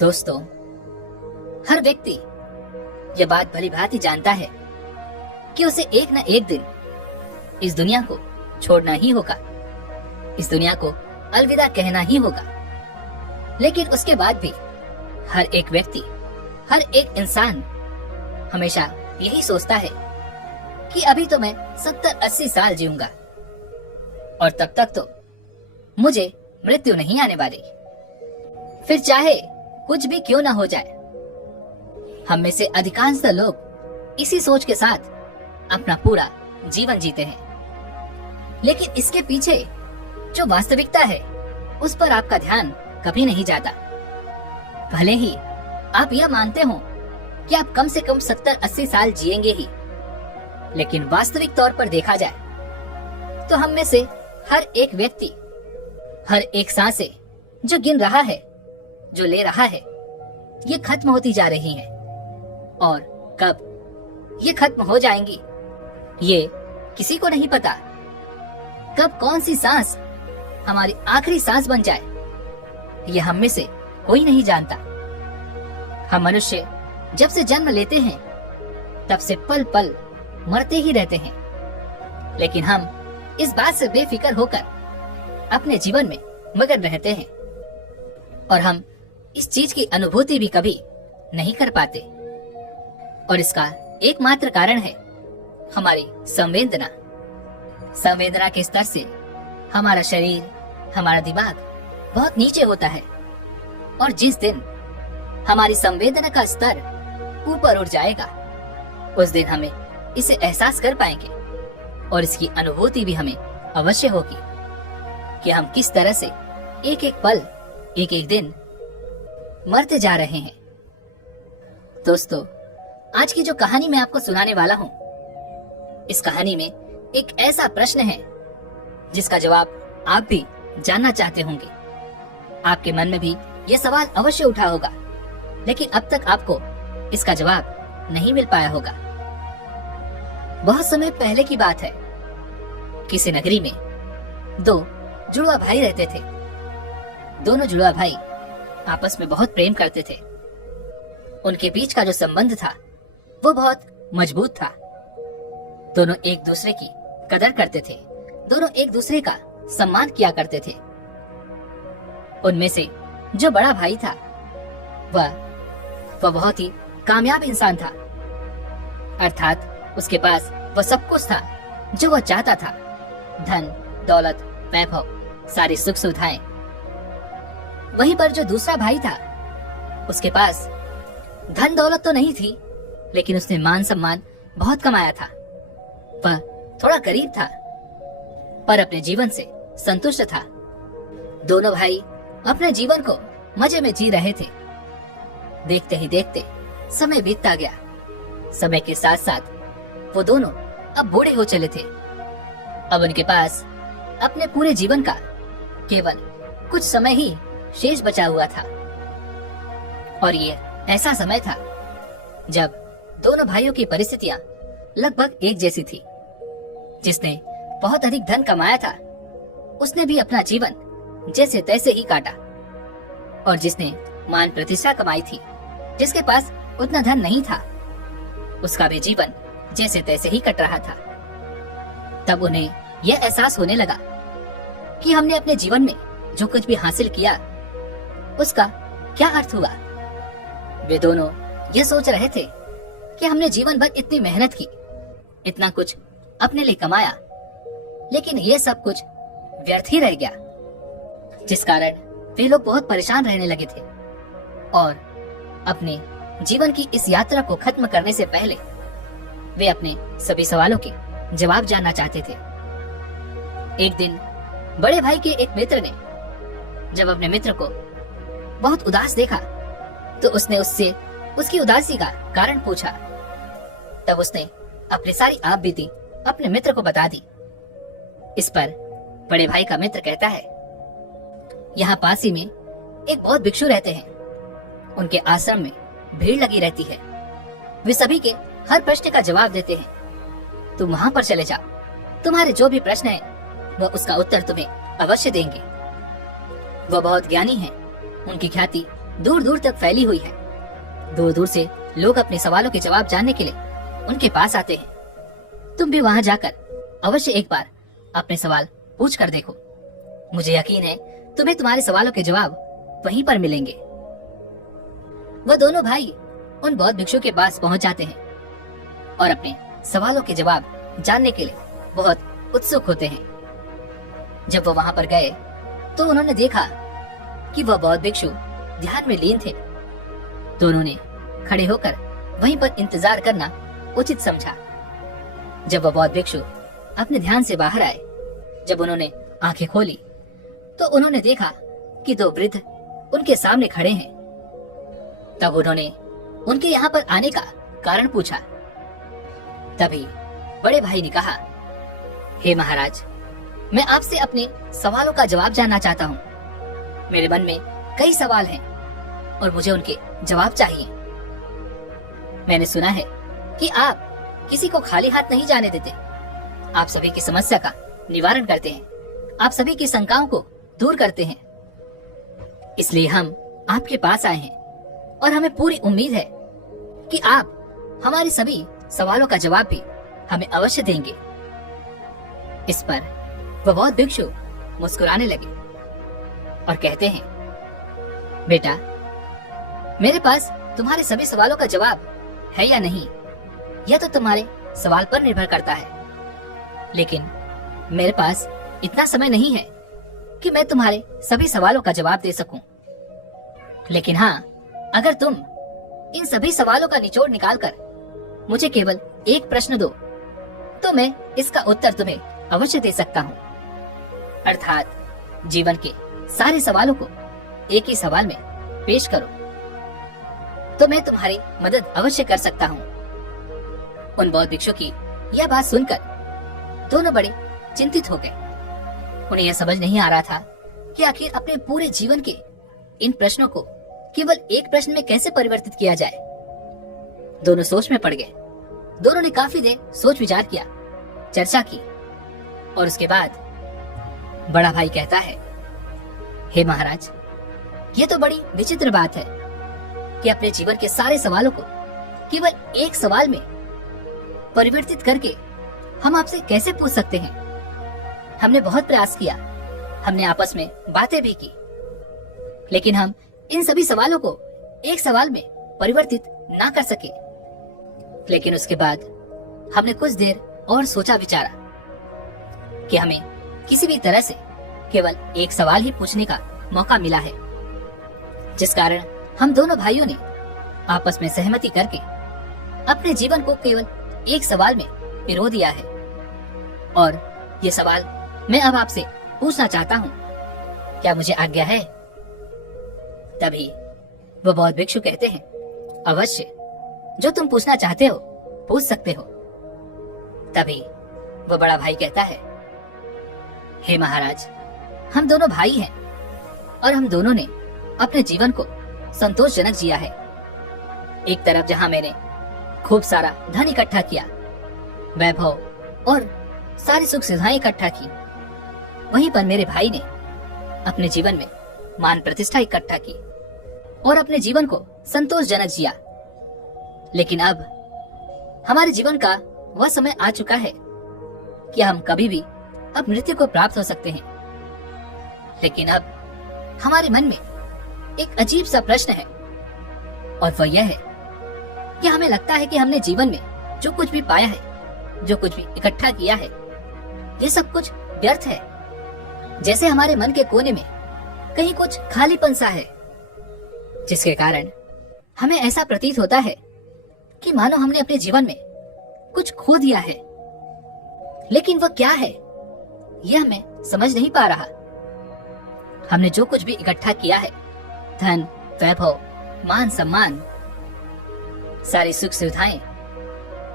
दोस्तों, हर व्यक्ति यह बात भली भांति जानता है कि उसे एक न एक दिन इस दुनिया को छोड़ना ही होगा, इस दुनिया को अलविदा कहना ही होगा। लेकिन उसके बाद भी हर एक व्यक्ति, हर एक इंसान हमेशा यही सोचता है कि अभी तो मैं 70-80 साल जीऊंगा और तब तक तो मुझे मृत्यु नहीं आने वाली। फिर चाहे कुछ भी क्यों ना हो जाए। हम में से अधिकांश लोग इसी सोच के साथ अपना पूरा जीवन जीते हैं। लेकिन इसके पीछे जो वास्तविकता है उस पर आपका ध्यान कभी नहीं जाता। भले ही आप यह मानते हो कि आप कम से कम 70-80 साल जिएंगे ही, लेकिन वास्तविक तौर पर देखा जाए तो हम में से हर एक व्यक्ति हर एक सांसें जो गिन रहा है, जो ले रहा है, ये खत्म होती जा रही हैं। और कब ये खत्म हो जाएंगी ये किसी को नहीं पता। कब कौन सी सांस हमारी आखिरी सांस बन जाए ये हम में से कोई नहीं जानता। हम मनुष्य जब से जन्म लेते हैं तब से पल पल मरते ही रहते हैं, लेकिन हम इस बात से बेफिक्र होकर अपने जीवन में मगन रहते हैं और हम इस चीज की अनुभूति भी कभी नहीं कर पाते। और इसका एकमात्र कारण है हमारी संवेदना। संवेदना के स्तर से हमारा शरीर, हमारा दिमाग बहुत नीचे होता है और जिस दिन हमारी संवेदना का स्तर ऊपर उठ जाएगा उस दिन हमें इसे एहसास कर पाएंगे और इसकी अनुभूति भी हमें अवश्य होगी कि हम किस तरह से एक एक पल, एक एक दिन मरते जा रहे हैं। दोस्तों, आज की जो कहानी मैं आपको सुनाने वाला हूँ, इस कहानी में एक ऐसा प्रश्न है जिसका जवाब आप भी जानना चाहते होंगे। आपके मन में भी यह सवाल अवश्य उठा होगा, लेकिन अब तक आपको इसका जवाब नहीं मिल पाया होगा। बहुत समय पहले की बात है। किसी नगरी में दो जुड़वा भाई रहते थे। दोनों जुड़वा भाई आपस में बहुत प्रेम करते थे। उनके बीच का जो संबंध था वो बहुत मजबूत था। दोनों एक दूसरे की कदर करते थे, दोनों एक दूसरे का सम्मान किया करते थे। उनमें से जो बड़ा भाई था वह बहुत ही कामयाब इंसान था, अर्थात उसके पास वह सब कुछ था जो वह चाहता था। धन, दौलत, वैभव, सारी सुख सुविधाएं। वहीं पर जो दूसरा भाई था उसके पास धन दौलत तो नहीं थी, लेकिन उसने मान सम्मान बहुत कमाया था। वह थोड़ा गरीब था पर अपने जीवन से संतुष्ट था। दोनों भाई अपने जीवन को मजे में जी रहे थे। देखते ही देखते समय बीतता गया। समय के साथ साथ वो दोनों अब बूढ़े हो चले थे। अब उनके पास अपने पूरे जीवन का केवल कुछ समय ही शेष बचा हुआ था और ये ऐसा समय था जब दोनों भाइयों की परिस्थितियां लगभग एक जैसी थी। जिसने बहुत अधिक धन कमाया था उसने भी अपना जीवन जैसे तैसे ही काटा और जिसने मान प्रतिष्ठा कमाई थी, जिसके पास उतना धन नहीं था, उसका भी जीवन जैसे तैसे ही कट रहा था। तब उन्हें यह एहसास होने लगा कि हमने अपने जीवन में जो कुछ भी हासिल किया उसका क्या अर्थ हुआ। वे दोनों ये सोच रहे थे कि हमने जीवन भर इतनी मेहनत की, इतना कुछ अपने लिए कमाया, लेकिन ये सब कुछ व्यर्थ ही रह गया। जिस कारण वे लोग बहुत परेशान रहने लगे थे और अपने जीवन की इस यात्रा को खत्म करने से पहले वे अपने सभी सवालों के जवाब जानना चाहते थे। एक दिन बड़े भाई के एक मित्र ने जब अपने मित्र को बहुत उदास देखा तो उसने उससे उसकी उदासी का कारण पूछा। तब उसने अपनी सारी आप बीती अपने मित्र को बता दी। इस पर बड़े भाई का मित्र कहता है, यहाँ पास ही में एक बहुत भिक्षु रहते हैं। उनके आश्रम में भीड़ लगी रहती है। वे सभी के हर प्रश्न का जवाब देते हैं। तुम वहां पर चले जाओ, तुम्हारे जो भी प्रश्न है वह उसका उत्तर तुम्हें अवश्य देंगे। वह बहुत ज्ञानी हैं, उनकी ख्याति दूर दूर तक फैली हुई है। दूर दूर से लोग अपने सवालों के जवाब जानने के लिए उनके पास आते हैं। तुम भी वहां जाकर अवश्य एक बार अपने सवाल पूछ कर देखो। मुझे यकीन है तुम्हें तुम्हारे सवालों के जवाब वहीं पर मिलेंगे। वह दोनों भाई उन बौद्ध भिक्षु के पास पहुंच जाते हैं और अपने सवालों के जवाब जानने के लिए बहुत उत्सुक होते हैं। जब वो वहां पर गए तो उन्होंने देखा कि वह बौद्ध भिक्षु ध्यान में लीन थे। तो उन्होंने खड़े होकर वहीं पर इंतजार करना उचित समझा। जब वह बौद्ध भिक्षु अपने ध्यान से बाहर आए, जब उन्होंने आंखें खोली तो उन्होंने देखा कि दो वृद्ध उनके सामने खड़े हैं। तब उन्होंने उनके यहाँ पर आने का कारण पूछा। तभी बड़े भाई ने कहा, हे महाराज, मैं आपसे अपने सवालों का जवाब जानना चाहता हूँ। मेरे मन में कई सवाल हैं और मुझे उनके जवाब चाहिए। मैंने सुना है कि आप किसी को खाली हाथ नहीं जाने देते। आप सभी की समस्या का निवारण करते हैं। आप सभी की शंकाओं को दूर करते हैं। इसलिए हम आपके पास आए हैं और हमें पूरी उम्मीद है कि आप हमारे सभी सवालों का जवाब भी हमें अवश्य देंगे। इस पर वह बौद्ध भिक्षु मुस्कुराने लगे और कहते हैं, बेटा, मेरे पास तुम्हारे सभी सवालों का जवाब है या नहीं, यह तो तुम्हारे सवाल पर निर्भर करता है। लेकिन मेरे पास इतना समय नहीं है कि मैं तुम्हारे सभी सवालों का जवाब दे सकूं। लेकिन हाँ, अगर तुम इन सभी सवालों का निचोड़ निकालकर मुझे केवल एक प्रश्न दो तो मैं इसका उत्तर तुम्हें अवश्य दे सकता हूँ। अर्थात जीवन के सारे सवालों को एक ही सवाल में पेश करो तो मैं तुम्हारी मदद अवश्य कर सकता हूँ। उन बौद्ध भिक्षु की यह बात सुनकर दोनों बड़े चिंतित हो गए। उन्हें यह समझ नहीं आ रहा था कि आखिर अपने पूरे जीवन के इन प्रश्नों को केवल एक प्रश्न में कैसे परिवर्तित किया जाए। दोनों सोच में पड़ गए। दोनों ने काफी देर सोच विचार किया, चर्चा की और उसके बाद बड़ा भाई कहता है, हे महाराज, ये तो बड़ी विचित्र बात है कि अपने जीवन के सारे सवालों को केवल एक सवाल में परिवर्तित करके हम आपसे कैसे पूछ सकते हैं। हमने बहुत प्रयास किया, हमने आपस में बातें भी की, लेकिन हम इन सभी सवालों को एक सवाल में परिवर्तित ना कर सके। लेकिन उसके बाद हमने कुछ देर और सोचा विचारा कि हमें किसी भी तरह से केवल एक सवाल ही पूछने का मौका मिला है, जिस कारण हम दोनों भाइयों ने आपस में सहमति करके अपने जीवन को केवल एक सवाल में पिरो दिया है। और ये सवाल मैं अब आपसे पूछना चाहता हूँ, क्या मुझे आज्ञा है? तभी वह बौद्ध भिक्षु कहते हैं, अवश्य, जो तुम पूछना चाहते हो पूछ सकते हो। तभी वह बड़ा भाई कहता है, हे महाराज, हम दोनों भाई हैं और हम दोनों ने अपने जीवन को संतोषजनक जिया है। एक तरफ जहां मैंने खूब सारा धन इकट्ठा किया, वैभव और सारी सुख सुविधाएं इकट्ठा की, वहीं पर मेरे भाई ने अपने जीवन में मान प्रतिष्ठा इकट्ठा की और अपने जीवन को संतोषजनक जिया। लेकिन अब हमारे जीवन का वह समय आ चुका है कि हम कभी भी अब मृत्यु को प्राप्त हो सकते हैं। लेकिन अब हमारे मन में एक अजीब सा प्रश्न है और वह यह है कि हमें लगता है कि हमने जीवन में जो कुछ भी पाया है, जो कुछ भी इकट्ठा किया है, ये सब कुछ व्यर्थ है। जैसे हमारे मन के कोने में कहीं कुछ खालीपन सा है, जिसके कारण हमें ऐसा प्रतीत होता है कि मानो हमने अपने जीवन में कुछ खो दिया है। लेकिन वह क्या है, यह मैं समझ नहीं पा रहा। हमने जो कुछ भी इकट्ठा किया है, धन, वैभव, मान सम्मान, सारी सुख सुविधाएं,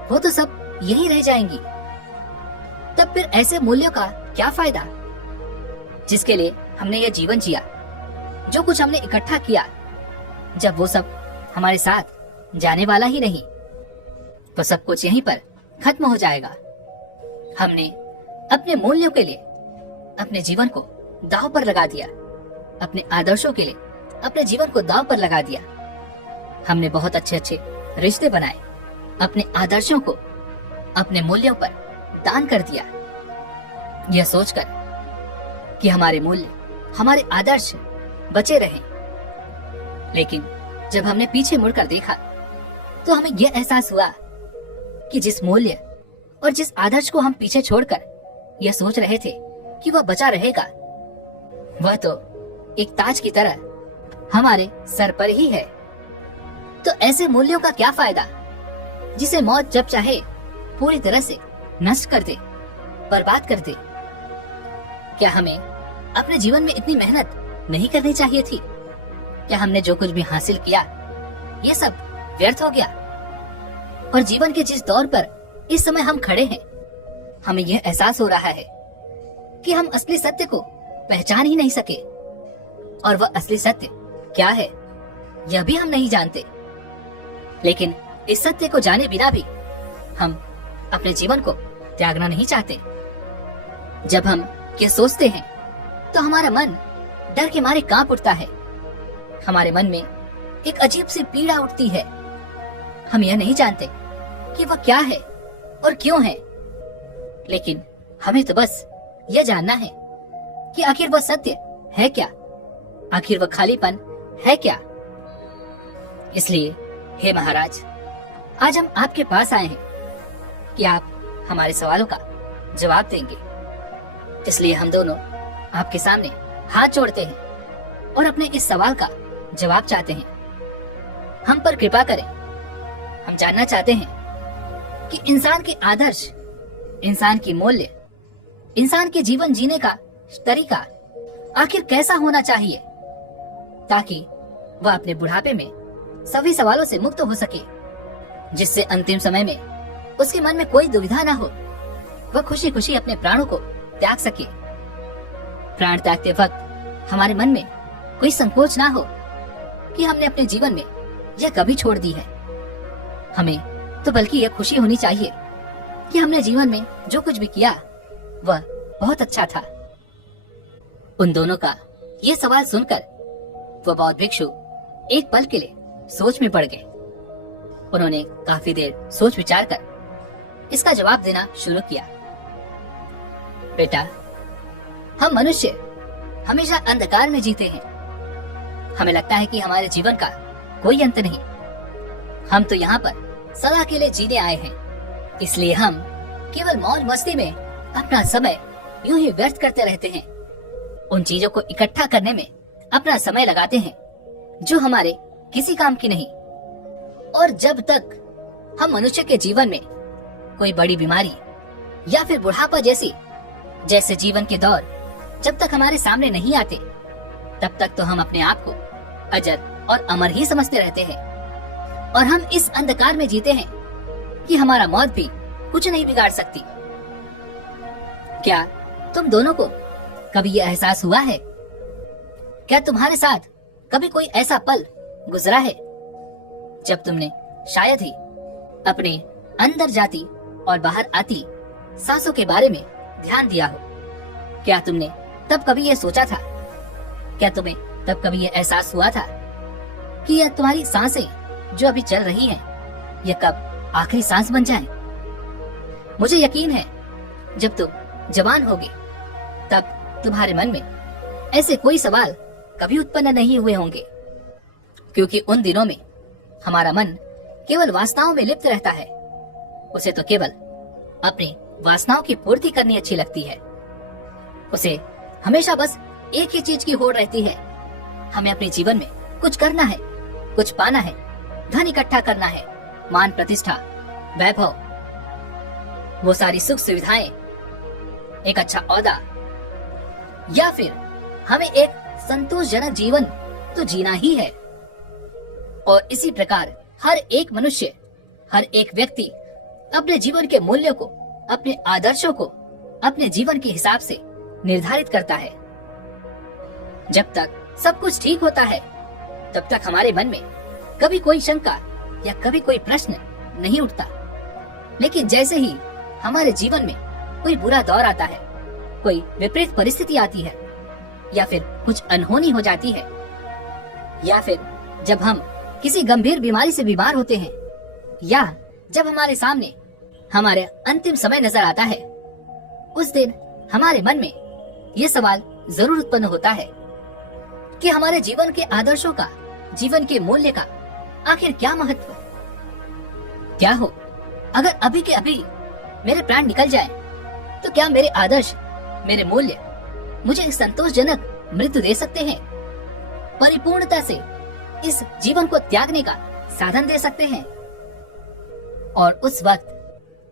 वो तो सब यही रह जाएंगी। तब फिर ऐसे मूल्यों का क्या फायदा जिसके लिए हमने यह जीवन जिया। जो कुछ हमने इकट्ठा किया, जब वो सब हमारे साथ जाने वाला ही नहीं, तो सब कुछ यहीं पर खत्म हो जाएगा। हमने अपने मूल्यों के लिए अपने जीवन को दांव पर लगा दिया, अपने आदर्शों के लिए अपने जीवन को दांव पर लगा दिया। हमने बहुत अच्छे अच्छे रिश्ते बनाए, अपने आदर्शों को, अपने मूल्यों पर दान कर दिया, यह सोचकर कि हमारे मूल्य, हमारे आदर्श बचे रहें। लेकिन जब हमने पीछे मुड़कर देखा तो हमें यह एहसास हुआ कि जिस मूल्य और जिस आदर्श को हम पीछे छोड़कर यह सोच रहे थे कि वह बचा रहेगा, वह तो एक ताज की तरह हमारे सर पर ही है। तो ऐसे मूल्यों का क्या फायदा जिसे मौत जब चाहे पूरी तरह से नष्ट कर दे, बर्बाद कर दे? क्या हमें अपने जीवन में इतनी मेहनत नहीं करनी चाहिए थी? क्या हमने जो कुछ भी हासिल किया ये सब व्यर्थ हो गया? और जीवन के जिस दौर पर इस समय हम खड़े हैं, हमें यह एहसास हो रहा है कि हम असली सत्य को पहचान ही नहीं सके, और वह असली सत्य क्या है यह भी हम नहीं जानते। लेकिन इस सत्य को जाने बिना भी हम अपने जीवन को त्यागना नहीं चाहते। जब हम ये सोचते हैं तो हमारा मन डर के मारे कांप उठता है। हमारे मन में एक अजीब सी पीड़ा उठती है। हम यह नहीं जानते कि वह क्या है और क्यों है, लेकिन हमें तो बस यह जानना है कि आखिर वह सत्य है क्या, आखिर वह खालीपन है क्या। इसलिए हे महाराज, आज हम आपके पास आए हैं कि आप हमारे सवालों का जवाब देंगे। इसलिए हम दोनों आपके सामने हाथ जोड़ते हैं और अपने इस सवाल का जवाब चाहते हैं। हम पर कृपा करें। हम जानना चाहते हैं कि इंसान के आदर्श, इंसान की मूल्य, इंसान के जीवन जीने का तरीका आखिर कैसा होना चाहिए, ताकि वह अपने बुढ़ापे में सभी सवालों से मुक्त हो सके, जिससे अंतिम समय में उसके मन में कोई दुविधा न हो, वह खुशी खुशी अपने प्राणों को त्याग सके। प्राण त्यागते वक्त हमारे मन में कोई संकोच ना हो कि हमने अपने जीवन में यह कभी छोड़ दी है। हमें तो बल्कि यह खुशी होनी चाहिए कि हमने जीवन में जो कुछ भी किया वह बहुत अच्छा था। उन दोनों का ये सवाल सुनकर वह बौद्ध भिक्षु एक पल के लिए सोच में पड़ गए। उन्होंने काफी देर सोच विचार कर इसका जवाब देना शुरू किया। बेटा, हम मनुष्य हमेशा अंधकार में जीते हैं। हमें लगता है कि हमारे जीवन का कोई अंत नहीं। हम तो यहाँ पर सदा के लिए जीने आए हैं, इसलिए हम केवल मौज मस्ती में अपना समय यूं ही व्यर्थ करते रहते हैं। उन चीजों को इकट्ठा करने में अपना समय लगाते हैं जो हमारे किसी काम की नहीं। और जब तक हम मनुष्य के जीवन में कोई बड़ी बीमारी या फिर बुढ़ापा जैसे जीवन के दौर जब तक हमारे सामने नहीं आते, तब तक तो हम अपने आप को अजर और अमर ही समझते रहते हैं। और हम इस अंधकार में जीते हैं कि हमारा मौत भी कुछ नहीं बिगाड़ सकती। क्या तुम दोनों को कभी यह एहसास हुआ है? क्या तुम्हारे साथ कभी कोई ऐसा पल गुजरा है जब तुमने शायद ही अपने अंदर जाती और बाहर आती सांसों के बारे में ध्यान दिया हो? क्या तुमने तब कभी यह सोचा था? क्या तुम्हें तब कभी यह एहसास हुआ था कि यह तुम्हारी सांसें जो अभी चल रही हैं, यह कब आखिरी सांस बन जाएं? मुझे यकीन है जब तुम जवान होगे तब तुम्हारे मन में ऐसे कोई सवाल कभी उत्पन्न नहीं हुए होंगे, क्योंकि उन दिनों में हमारा मन केवल वासनाओं में लिप्त रहता है। उसे तो केवल अपनी वासनाओं की पूर्ति करनी अच्छी लगती है। उसे हमेशा बस एक ही चीज की होड़ रहती है, हमें अपने जीवन में कुछ करना है, कुछ पाना है, धन इकट्ठा करना है, मान प्रतिष्ठा, वैभव, वो सारी सुख सुविधाएं, एक अच्छा औहदा, या फिर हमें एक संतोषजनक जीवन तो जीना ही है। और इसी प्रकार हर एक मनुष्य, हर एक व्यक्ति अपने जीवन के मूल्यों को, अपने आदर्शों को अपने जीवन के हिसाब से निर्धारित करता है। जब तक सब कुछ ठीक होता है तब तक हमारे मन में कभी कोई शंका या कभी कोई प्रश्न नहीं उठता। लेकिन जैसे ही हमारे जीवन में कोई बुरा दौर आता है, कोई विपरीत परिस्थिति आती है, या फिर कुछ अनहोनी हो जाती है, या फिर जब हम किसी गंभीर बीमारी से बीमार होते हैं, या जब हमारे सामने हमारे अंतिम समय नजर आता है, उस दिन हमारे मन में ये सवाल जरूर उत्पन्न होता है कि हमारे जीवन के आदर्शों का, जीवन के मूल्य का आखिर क्या महत्व? क्या हो अगर अभी के अभी मेरे प्राण निकल जाए, तो क्या मेरे आदर्श, मेरे मूल्य मुझे संतोषजनक मृत्यु दे सकते हैं? परिपूर्णता से इस जीवन को त्यागने का साधन दे सकते हैं? और उस वक्त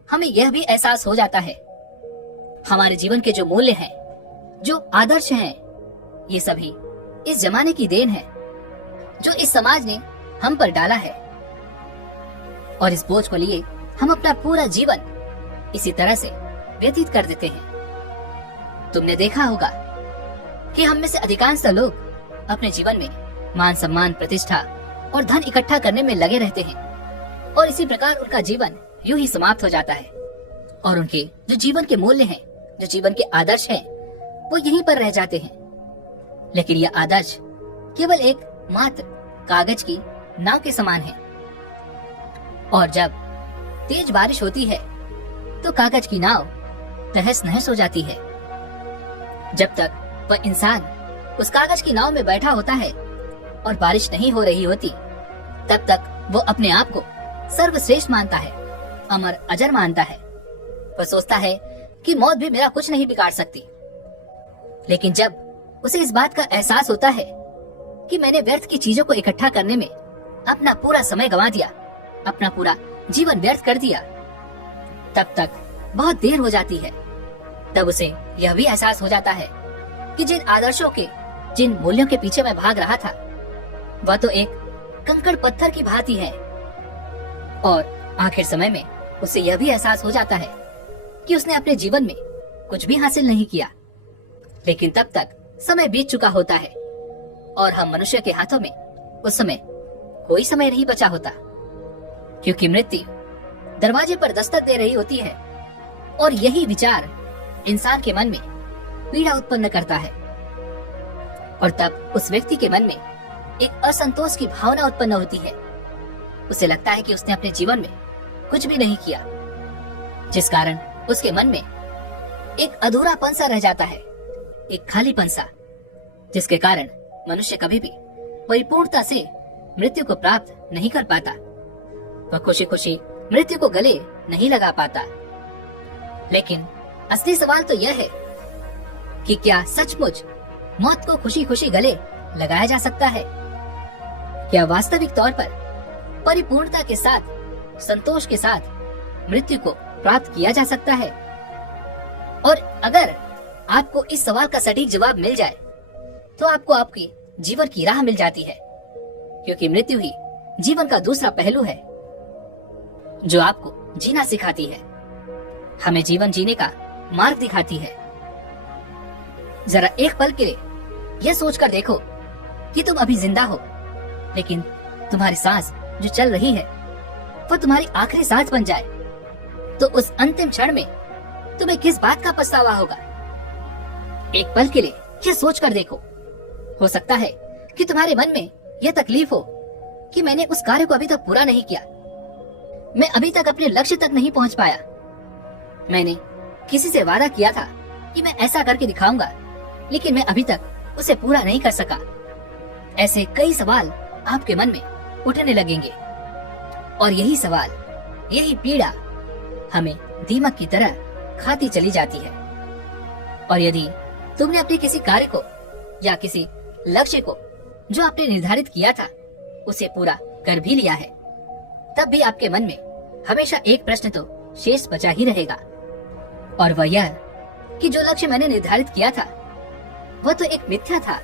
हमें यह भी एहसास हो जाता है, हमारे जीवन के जो मूल्य हैं, जो आदर्श हैं, ये सभी इस जमाने की देन है, जो इस समाज ने हम पर डाला है। और इस बोझ को लिए हम अपना पूरा जीवन इसी तरह से व्यतीत कर देते हैं। तुमने देखा होगा कि हम में से अधिकांश लोग अपने जीवन में मान सम्मान, प्रतिष्ठा और धन इकट्ठा करने में लगे रहते हैं, और इसी प्रकार उनका जीवन यूं ही समाप्त हो जाता है, और उनके जो जीवन के मूल्य हैं, जो जीवन के आदर्श हैं, वो यहीं पर रह जाते हैं। लेकिन यह आदर्श केवल एक मात्र कागज की नाव के समान है, और जब तेज बारिश होती है तो कागज की नाव तहस नहस हो जाती है। जब तक वह इंसान उस कागज की नाव में बैठा होता है और बारिश नहीं हो रही होती, तब तक वो अपने आप को सर्वश्रेष्ठ मानता है, अमर अजर मानता है। वह सोचता है कि मौत भी मेरा कुछ नहीं बिगाड़ सकती। लेकिन जब उसे इस बात का एहसास होता है कि मैंने व्यर्थ की चीजों को इकट्ठा करने में अपना पूरा समय गंवा दिया, अपना पूरा जीवन व्यर्थ कर दिया, तब तक बहुत देर हो जाती है। तब उसे यह भी एहसास हो जाता है कि जिन आदर्शों के, जिन मूल्यों के पीछे मैं भाग रहा था, वह तो एक कंकड़ पत्थर की भांति है। और आखिर समय में उसे यह भी एहसास हो जाता है कि उसने अपने जीवन में कुछ भी हासिल नहीं किया। लेकिन तब तक समय बीत चुका होता है, और हम मनुष्य के हाथों में उस समय कोई समय नहीं बचा होता, क्योंकि मृत्यु दरवाजे पर दस्तक दे रही होती है। और यही विचार इंसान के मन में पीड़ा उत्पन्न करता है, और तब उस व्यक्ति के मन में एक असंतोष की भावना उत्पन्न होती है। उसे लगता है कि उसने अपने जीवन में कुछ भी नहीं किया, जिस कारण उसके मन में एक अधूरापन सा रह जाता है, एक खालीपन सा, जिसके कारण मनुष्य कभी भी परिपूर्णता से मृत्यु को प्राप्त नहीं कर पाता। वह खुशी खुशी मृत्यु को गले नहीं लगा पाता। लेकिन असली सवाल तो यह है कि क्या सचमुच मौत को खुशी खुशी गले लगाया जा सकता है? क्या वास्तविक तौर पर परिपूर्णता के साथ, संतोष के साथ मृत्यु को प्राप्त किया जा सकता है? और अगर आपको इस सवाल का सटीक जवाब मिल जाए, तो आपको आपकी जीवन की राह मिल जाती है, क्योंकि मृत्यु ही जीवन का दूसरा पहलू है, जो आपको जीना सिखाती है, हमें जीवन जीने का मार्ग दिखाती है। जरा एक पल के लिए यह सोचकर देखो कि तुम अभी जिंदा हो, लेकिन तुम्हारी सांस जो चल रही है वो तुम्हारी आखिरी सांस बन जाए, तो उस अंतिम क्षण में तुम्हें किस बात का पछतावा होगा? एक पल के लिए यह सोचकर देखो। हो सकता है कि तुम्हारे मन में यह तकलीफ हो कि मैंने उस कार्य को अभी तक पूरा नहीं किया, मैं अभी तक अपने लक्ष्य तक नहीं पहुंच पाया, मैंने किसी से वादा किया था कि मैं ऐसा करके दिखाऊंगा, लेकिन मैं अभी तक उसे पूरा नहीं कर सका। ऐसे कई सवाल आपके मन में उठने लगेंगे, और यही सवाल, यही पीड़ा हमें दीमक की तरह खाती चली जाती है। और यदि तुमने अपने किसी कार्य को या किसी लक्ष्य को जो आपने निर्धारित किया था उसे पूरा कर भी लिया है, तब भी आपके मन में हमेशा एक प्रश्न तो शेष बचा ही रहेगा, और वह यह कि जो लक्ष्य मैंने निर्धारित किया था वह तो एक मिथ्या था,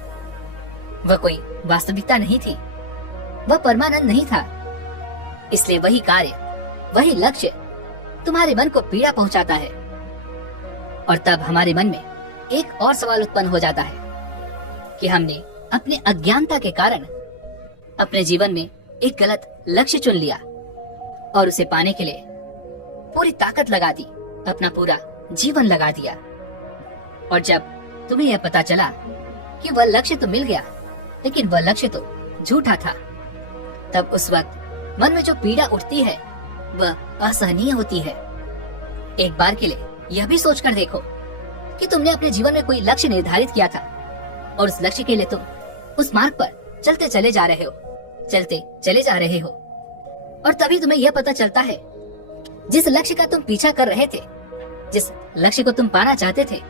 वह कोई वास्तविकता नहीं थी, वह परमानंद नहीं था। इसलिए वही कार्य, वही लक्ष्य तुम्हारे मन को पीड़ा पहुंचाता है। और तब हमारे मन में एक और सवाल उत्पन्न हो जाता है कि हमने अपने अज्ञानता के कारण अपने जीवन में एक गलत लक्ष्य चुन लिया, और उसे पाने के लिए पूरी ताकत लगा दी, अपना पूरा जीवन लगा दिया। और जब तुम्हें यह पता चला कि वह लक्ष्य तो मिल गया, लेकिन वह लक्ष्य तो झूठा था, तब उस वक्त मन में जो पीड़ा उठती है वह असहनीय होती है। एक बार के लिए यह भी सोचकर देखो कि तुमने अपने जीवन में कोई लक्ष्य निर्धारित किया था और उस लक्ष्य के लिए तुम उस मार्ग पर चलते चले जा रहे हो और तभी तुम्हें यह पता चलता है जिस लक्ष्य का तुम पीछा कर रहे थे, जिस लक्ष्य को तुम पाना चाहते थे,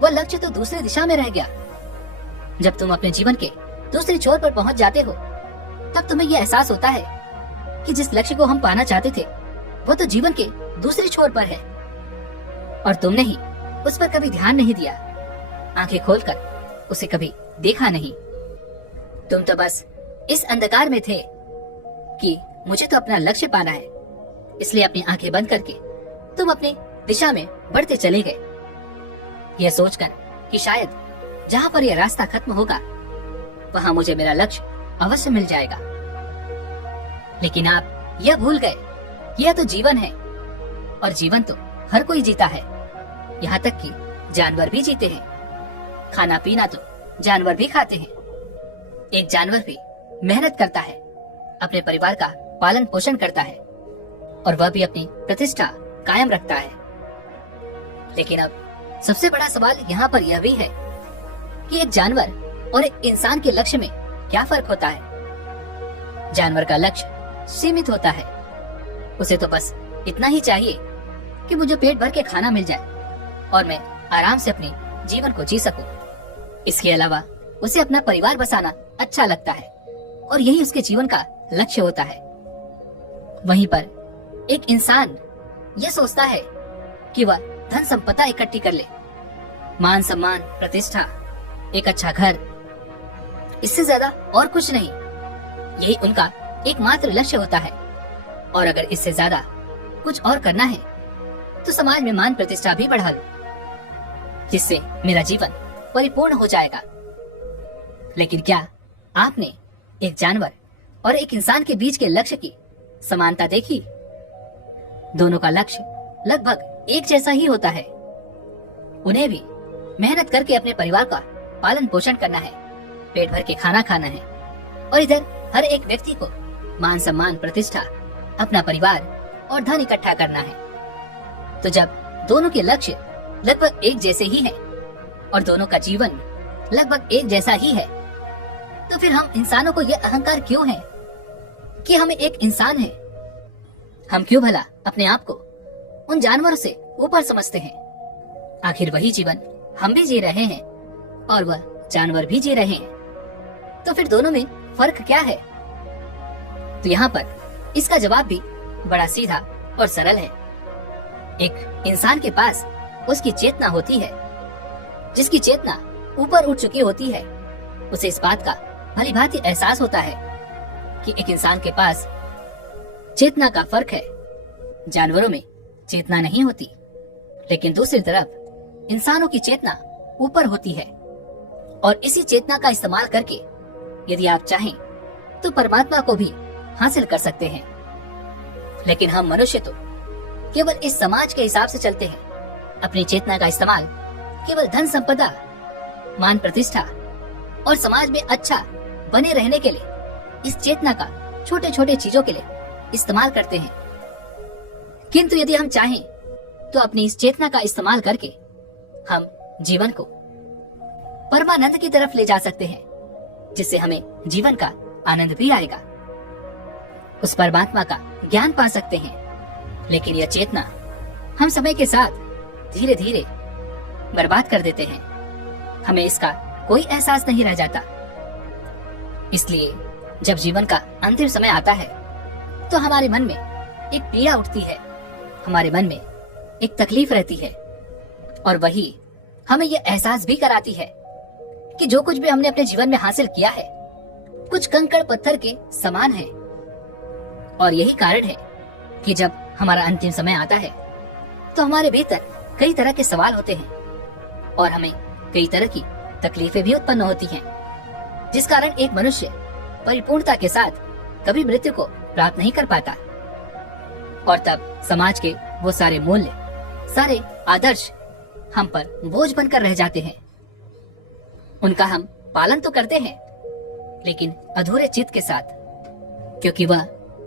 वह लक्ष्य तो दूसरी दिशा में रह गया। जब तुम अपने जीवन के दूसरे छोर पर पहुंच जाते हो तब तुम्हें यह एहसास होता है कि जिस लक्ष्य को हम पाना चाहते थे वो तो जीवन के दूसरे छोर पर है और तुमने ही उस पर कभी ध्यान नहीं दिया, आंखें खोलकर उसे कभी देखा नहीं। तुम तो बस इस अंधकार में थे कि मुझे तो अपना लक्ष्य पाना है, इसलिए अपनी आंखें बंद करके तुम अपनी दिशा में बढ़ते चले गए, यह सोचकर कि शायद जहाँ पर यह रास्ता खत्म होगा वहाँ मुझे मेरा लक्ष्य अवश्य मिल जाएगा। लेकिन आप यह भूल गए कि यह तो जीवन है और जीवन तो हर कोई जीता है, यहाँ तक कि जानवर भी जीते हैं। खाना पीना तो जानवर भी खाते हैं। एक जानवर भी मेहनत करता है, अपने परिवार का पालन पोषण करता है और वह भी अपनी प्रतिष्ठा कायम रखता है। लेकिन अब सबसे बड़ा सवाल यहाँ पर यह भी है कि एक जानवर और एक इंसान के लक्ष्य में क्या फर्क होता है। जानवर का लक्ष्य सीमित होता है, उसे तो बस इतना ही चाहिए कि मुझे पेट भर के खाना मिल जाए और मैं आराम से अपने जीवन को जी सकूं। इसके अलावा उसे अपना परिवार बसाना अच्छा लगता है और यही उसके जीवन का लक्ष्य होता है। वहीं पर एक इंसान यह सोचता है कि वह धन संपदा इकट्ठी कर ले, मान सम्मान, प्रतिष्ठा, एक अच्छा घर, इससे ज्यादा और कुछ नहीं। यही उनका एकमात्र लक्ष्य होता है और अगर इससे ज्यादा कुछ और करना है तो समाज में मान प्रतिष्ठा भी बढ़ा लो, जिससे मेरा जीवन परिपूर्ण हो जाएगा। लेकिन क्या आपने एक जानवर और एक इंसान के बीच के लक्ष्य की समानता देखी? दोनों का लक्ष्य लगभग एक जैसा ही होता है। उन्हें भी मेहनत करके अपने परिवार का पालन पोषण करना है, पेट भर के खाना खाना है और इधर हर एक व्यक्ति को मान सम्मान, प्रतिष्ठा, अपना परिवार और धन इकट्ठा करना है। तो जब दोनों के लक्ष्य लगभग एक जैसे ही हैं और दोनों का जीवन लगभग एक जैसा ही है, तो फिर हम इंसानों को यह अहंकार क्यों है कि हम एक इंसान हैं? हम क्यों भला अपने आप को उन जानवरों से ऊपर समझते हैं? आखिर वही जीवन हम भी जी रहे हैं और वह जानवर भी जी रहे हैं, तो फिर दोनों में फर्क क्या है? तो यहाँ पर इसका जवाब भी बड़ा सीधा और सरल है। एक इंसान के पास उसकी चेतना होती है, जिसकी चेतना ऊपर उठ चुकी होती है। उसे इस बात का भली भांति एहसास होता है कि एक इंसान के पास चेतना का फर्क है, जानवरों में चेतना नहीं होती। लेकिन दूसरी तरफ इंसानों की चेतना ऊपर होती है और इसी चेतना का इस्तेमाल करके यदि आप चाहें तो परमात्मा को भी हासिल कर सकते हैं। लेकिन हम मनुष्य तो केवल इस समाज के हिसाब से चलते हैं। अपनी चेतना का इस्तेमाल केवल धन संपदा, मान प्रतिष्ठा और समाज में अच्छा बने रहने के लिए इस चेतना का छोटे छोटे चीजों के लिए इस्तेमाल करते हैं। किंतु यदि हम चाहें तो अपनी इस चेतना का इस्तेमाल करके हम जीवन को परमानंद की तरफ ले जा सकते हैं, जिससे हमें जीवन का आनंद भी आएगा, उस परमात्मा का ज्ञान पा सकते हैं। लेकिन यह चेतना हम समय के साथ धीरे धीरे बर्बाद कर देते हैं, हमें इसका कोई एहसास नहीं रह जाता। इसलिए जब जीवन का अंतिम समय आता है तो हमारे मन में एक पीड़ा उठती है, हमारे मन में एक तकलीफ रहती है और वही हमें यह एहसास भी कराती है कि जो कुछ भी हमने अपने जीवन में हासिल किया है कुछ कंकड़ पत्थर के समान है। और यही कारण है कि जब हमारा अंतिम समय आता है तो हमारे भीतर कई तरह के सवाल होते हैं और हमें कई तरह की तकलीफें भी उत्पन्न होती हैं, जिस कारण एक मनुष्य परिपूर्णता के साथ कभी मृत्यु को प्राप्त नहीं कर पाता। और तब समाज के वो सारे मूल्य, सारे आदर्श हम पर बोझ बनकर रह जाते हैं। उनका हम पालन तो करते हैं, लेकिन अधूरे चित्त के साथ, क्योंकि वह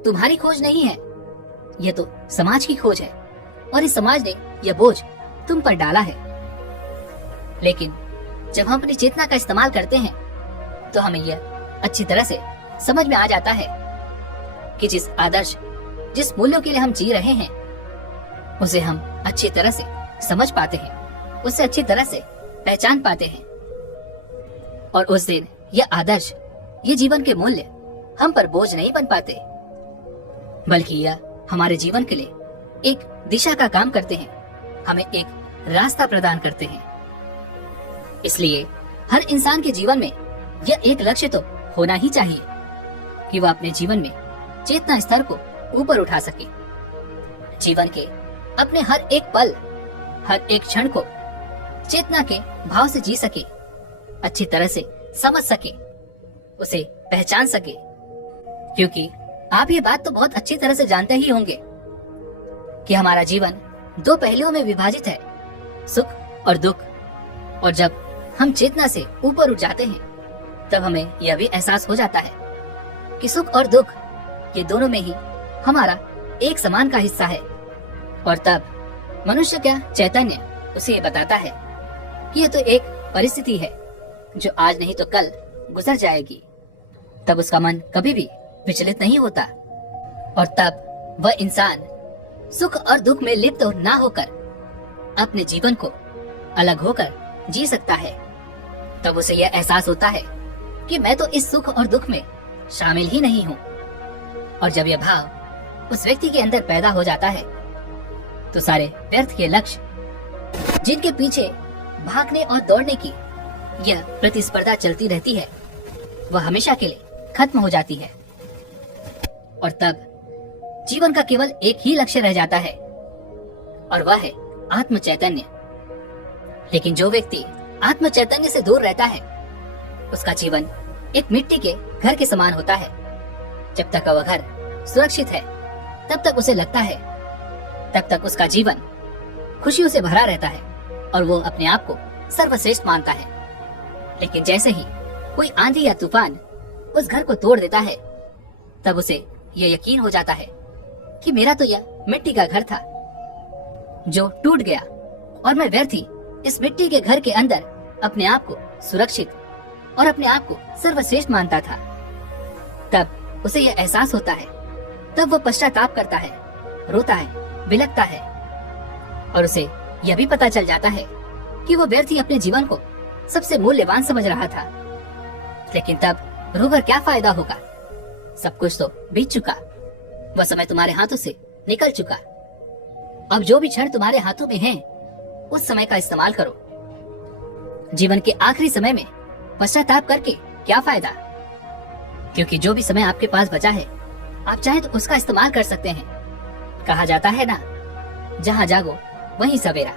तुम्हारी खोज नहीं है, यह तो समाज की खोज है और इस समाज ने यह बोझ तुम पर डाला है। लेकिन जब हम अपनी चेतना का इस्तेमाल करते हैं तो हमें यह अच्छी तरह से समझ में आ जाता है कि जिस आदर्श, जिस मूल्यों के लिए हम जी रहे हैं, उसे हम अच्छी तरह से समझ पाते हैं, उससे अच्छी तरह से पहचान पाते हैं। और उस दिन यह आदर्श, ये जीवन के मूल्य हम पर बोझ नहीं बन पाते, बल्कि यह हमारे जीवन के लिए एक दिशा का काम करते हैं, हमें एक रास्ता प्रदान करते हैं। इसलिए हर इंसान के जीवन में यह एक लक्ष्य तो होना ही चाहिए कि वह अपने जीवन में चेतना स्तर को ऊपर उठा सके, जीवन के अपने हर एक पल, हर एक क्षण को चेतना के भाव से जी सके, अच्छी तरह से समझ सके, उसे पहचान सके। क्योंकि आप ये बात तो बहुत अच्छी तरह से जानते ही होंगे कि हमारा जीवन दो पहलुओं में विभाजित है, सुख और दुख। और जब हम चेतना से ऊपर उठ जाते हैं तब हमें यह भी एहसास हो जाता है कि सुख और दुख, ये दोनों में ही हमारा एक समान का हिस्सा है। और तब मनुष्य क्या चैतन्य उसे ये बताता है कि यह तो एक परिस्थिति है जो आज नहीं तो कल गुजर जाएगी। तब उसका मन कभी भी विचलित नहीं होता और तब वह इंसान सुख और दुख में लिप्त ना होकर अपने जीवन को अलग होकर जी सकता है। तब उसे यह एहसास होता है कि मैं तो इस सुख और दुख में शामिल ही नहीं हूँ। और जब यह भाव उस व्यक्ति के अंदर पैदा हो जाता है तो सारे व्यर्थ के लक्ष्य जिनके पीछे भागने और दौड़ने की यह प्रतिस्पर्धा चलती रहती है, वह हमेशा के लिए खत्म हो जाती है। और तब जीवन का केवल एक ही लक्ष्य रह जाता है और वह है आत्म चैतन्य। लेकिन जो व्यक्ति आत्म चैतन्य से दूर रहता है, उसका जीवन एक मिट्टी के घर के समान होता है। जब तक वह घर सुरक्षित है तब तक उसे लगता है, तब तक उसका जीवन खुशियों से भरा रहता है और वो अपने आप को सर्वश्रेष्ठ मानता है। लेकिन जैसे ही कोई आंधी या तूफान उस घर को तोड़ देता है, तब उसे यह यकीन हो जाता है कि मेरा तो यह मिट्टी का घर था जो टूट गया और मैं व्यर्थ ही इस मिट्टी के घर के अंदर अपने आप को सुरक्षित और अपने आप को सर्वश्रेष्ठ मानता था। तब उसे यह एहसास होता है, तब वो पश्चाताप करता है, रोता है, बिलखता है और उसे यह भी पता चल जाता है कि वो व्यर्थ ही अपने जीवन को सबसे मूल्यवान समझ रहा था। लेकिन तब रोकर क्या फायदा होगा, सब कुछ तो बीत चुका, वह समय तुम्हारे हाथों से निकल चुका। अब जो भी क्षण तुम्हारे हाथों में है उस समय का इस्तेमाल करो। जीवन के आखिरी समय में पश्चाताप करके क्या फायदा, क्योंकि जो भी समय आपके पास बचा है आप चाहे तो उसका इस्तेमाल कर सकते हैं। कहा जाता है ना, जहाँ जागो वहीं सवेरा।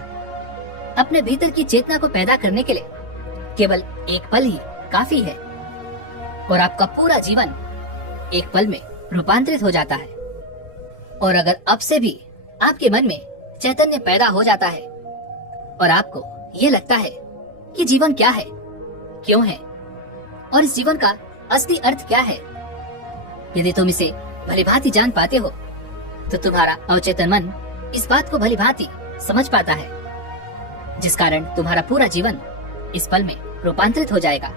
अपने भीतर की चेतना को पैदा करने के लिए केवल एक पल ही काफी है और आपका पूरा जीवन एक पल में रूपांतरित हो जाता है। और अगर अब से भी आपके मन में चैतन्य पैदा हो जाता है और आपको ये लगता है कि जीवन क्या है, क्यों है और इस जीवन का असली अर्थ क्या है, यदि तुम इसे भलीभांति जान पाते हो तो तुम्हारा अवचेतन मन इस बात को भलीभांति समझ पाता है, जिस कारण तुम्हारा पूरा जीवन इस पल में रूपांतरित हो जाएगा।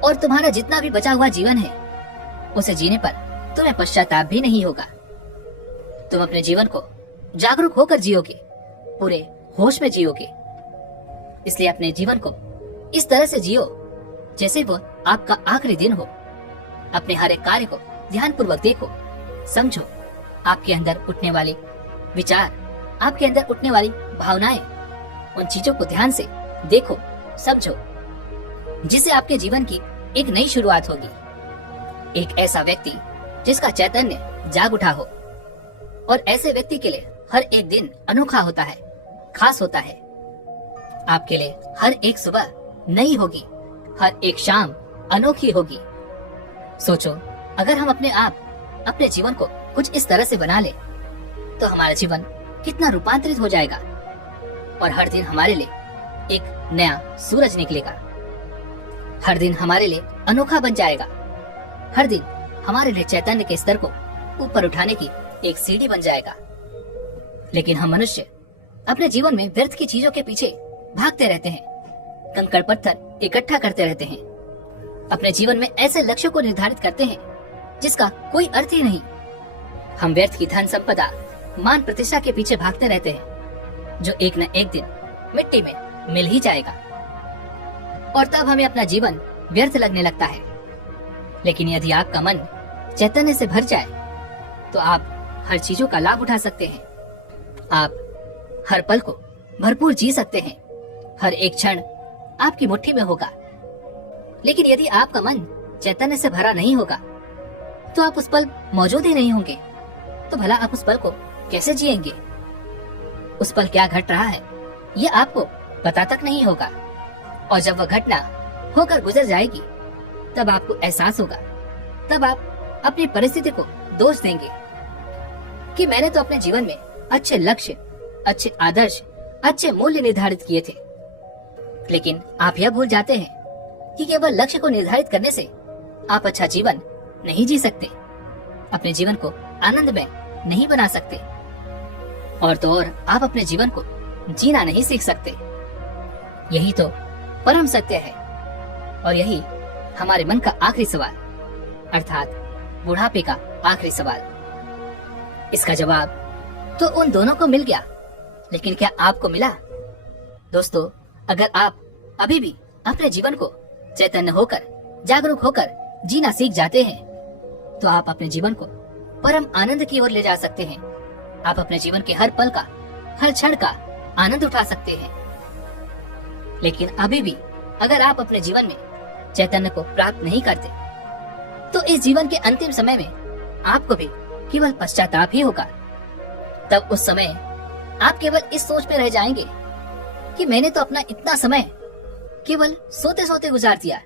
और तुम्हारा जितना भी बचा हुआ जीवन है उसे जीने पर तुम्हें पश्चाताप भी नहीं होगा। तुम अपने जीवन को जागरूक होकर जियोगे, पूरे होश में जियोगे। इसलिए अपने जीवन को इस तरह से जियो जैसे वो आपका आखिरी दिन हो। अपने हर एक कार्य को ध्यानपूर्वक देखो, समझो। आपके अंदर उठने वाले विचार, आपके अंदर उठने वाली भावनाएं, उन चीजों को ध्यान से देखो, समझो, जिससे आपके जीवन की एक नई शुरुआत होगी। एक ऐसा व्यक्ति जिसका चैतन्य जाग उठा हो। और ऐसे व्यक्ति के लिए हर एक दिन अनोखा होता है, खास होता है। आपके लिए हर एक सुबह नई होगी, हर एक शाम अनोखी होगी। सोचो, अगर हम अपने आप अपने जीवन को कुछ इस तरह से बना ले तो हमारा जीवन कितना रूपांतरित हो जाएगा और हर दिन हमारे लिए एक नया सूरज निकलेगा। हर दिन हमारे लिए अनोखा बन जाएगा। हर दिन हमारे लिए चैतन्य के स्तर को ऊपर उठाने की एक सीढ़ी बन जाएगा। लेकिन हम मनुष्य अपने जीवन में व्यर्थ की चीजों के पीछे भागते रहते हैं, कंकड़ पत्थर इकट्ठा करते रहते हैं, अपने जीवन में ऐसे लक्ष्यों को निर्धारित करते हैं जिसका कोई अर्थ ही नहीं। हम व्यर्थ की धन संपदा, मान प्रतिष्ठा के पीछे भागते रहते हैं, जो एक न एक दिन मिट्टी में मिल ही जाएगा, और तब हमें अपना जीवन व्यर्थ लगने लगता है। लेकिन यदि आपका मन चैतन्य से भर जाए तो आप हर चीजों का लाभ उठा सकते हैं। आप हर पल को भरपूर जी सकते हैं, हर एक क्षण आपकी मुट्ठी में होगा। लेकिन यदि आपका मन चैतन्य से भरा नहीं होगा तो आप उस पल मौजूद ही नहीं होंगे। तो भला आप उस पल को कैसे जिएंगे? उस पल क्या घट रहा है ये आपको पता तक नहीं होगा, और जब वह घटना होकर गुजर जाएगी तब आपको एहसास होगा। तब आप अपनी परिस्थिति को दोष देंगे कि मैंने तो अपने जीवन में अच्छे लक्ष्य, अच्छे आदर्श, अच्छे मूल्य निर्धारित किए थे। लेकिन आप यह भूल जाते हैं कि केवल लक्ष्य को निर्धारित करने से आप अच्छा जीवन नहीं जी सकते, अपने जीवन को आनंदमय नहीं बना सकते, और तो और आप अपने जीवन को जीना नहीं सीख सकते। यही तो परम सत्य है, और यही हमारे मन का आखिरी सवाल, अर्थात बुढ़ापे का आखिरी सवाल। इसका जवाब तो उन दोनों को मिल गया, लेकिन क्या आपको मिला? दोस्तों, अगर आप अभी भी अपने जीवन को चैतन्य होकर, जागरूक होकर जीना सीख जाते हैं तो आप अपने जीवन को परम आनंद की ओर ले जा सकते हैं। आप अपने जीवन के हर पल का, हर क्षण का आनंद उठा सकते हैं। लेकिन अभी भी अगर आप अपने जीवन में चैतन्य को प्राप्त नहीं करते तो इस जीवन के अंतिम समय में आपको भी केवल पश्चाताप ही होगा। तब उस समय आप केवल इस सोच में रह जाएंगे कि मैंने तो अपना इतना समय केवल सोते सोते गुजार दिया,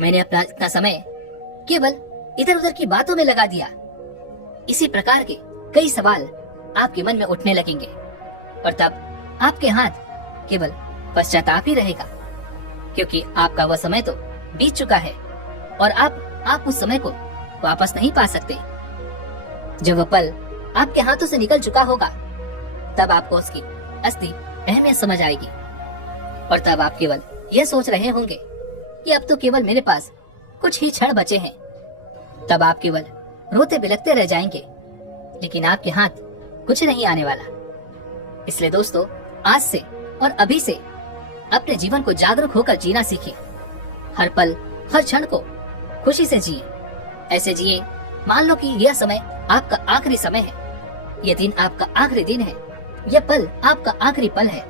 मैंने अपना इतना समय केवल इधर उधर की बातों में लगा दिया। इसी प्रकार के कई सवाल आपके मन में उठने लगेंगे, और तब आपके हाथ केवल पश्चाताप ही रहेगा, क्योंकि आपका वह समय तो बीत चुका है और आप उस समय को वापस नहीं पा सकते। जब वह पल आपके हाथों से निकल चुका होगा तब आपको उसकी असली अहमियत समझ आएगी, और तब आप केवल यह सोच रहे होंगे कि अब तो केवल मेरे पास कुछ ही क्षण बचे हैं। तब आप केवल रोते बिलखते रह जाएंगे, लेकिन आपके हाथ कुछ नहीं आने वाला। इसलिए दोस्तों, आज से और अभी से अपने जीवन को जागरूक होकर जीना सीखिए। हर पल, हर क्षण को खुशी से जिए। ऐसे जिए मान लो कि यह समय आपका आखिरी समय है, यह दिन आपका आखिरी दिन है, यह पल आपका आखिरी पल है,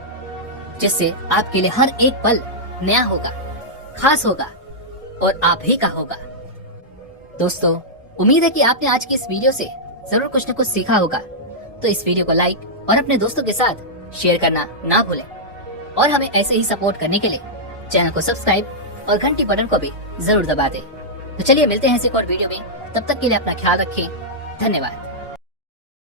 जिससे आपके लिए हर एक पल नया होगा, खास होगा और आप ही का होगा। दोस्तों, उम्मीद है कि आपने आज की इस वीडियो से जरूर कुछ न कुछ सीखा होगा। तो इस वीडियो को लाइक और अपने दोस्तों के साथ शेयर करना ना भूलें, और हमें ऐसे ही सपोर्ट करने के लिए चैनल को सब्सक्राइब और घंटी बटन को भी जरूर दबा दें। तो चलिए मिलते हैं इस एक और वीडियो में, तब तक के लिए अपना ख्याल रखें। धन्यवाद।